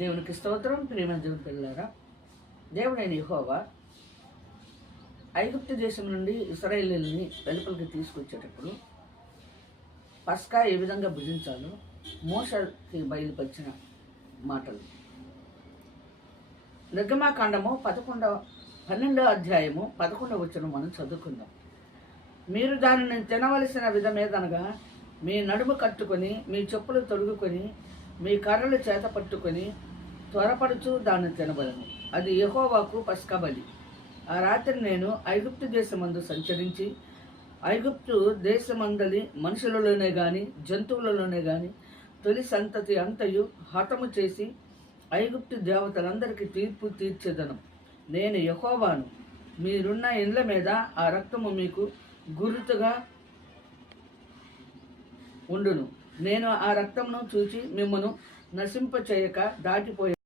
దేవునికి స్తోత్రం. ప్రియమైన దేవుని పిల్లారా, దేవుడైన యెహోవా ఐగుప్తు దేశం నుండి ఇశ్రాయేలీయుల్ని వెలుపలికి తీసుకొచ్చేటప్పుడు పస్కా ఏ విధంగా భుజించాలో మోషేకి బయలుపరిచిన మాటలు. నిర్గమాకాండము 12వ అధ్యాయము 11వ వచనం మనం చదువుకుందాం. మీరు దానిని తినవలసిన విధమేదనగా మీ నడుము కట్టుకొని, మీ చెప్పులు తొడుగుకొని, మీ కర్రలు చేత పట్టుకొని త్వరపడుచు దాన్ని తినబలను. అది యెహోవాకు పస్కా బలి. ఆ రాత్రి నేను ఐగుప్తు దేశమందు సంచరించి ఐగుప్తు దేశమందలి మనుషులలోనే గాని జంతువులలోనే గాని తొలి సంతతి అంతయు హతము చేసి ఐగుప్తు దేవతలందరికీ తీర్పు తీర్చేదను. నేను యెహోవాను. మీరున్న ఇండ్ల మీద ఆ రక్తము మీకు గుర్తుగా ఉండును. నేను ఆ రక్తమును చూచి మిమ్మను నశింపచేయక దాటిపోయి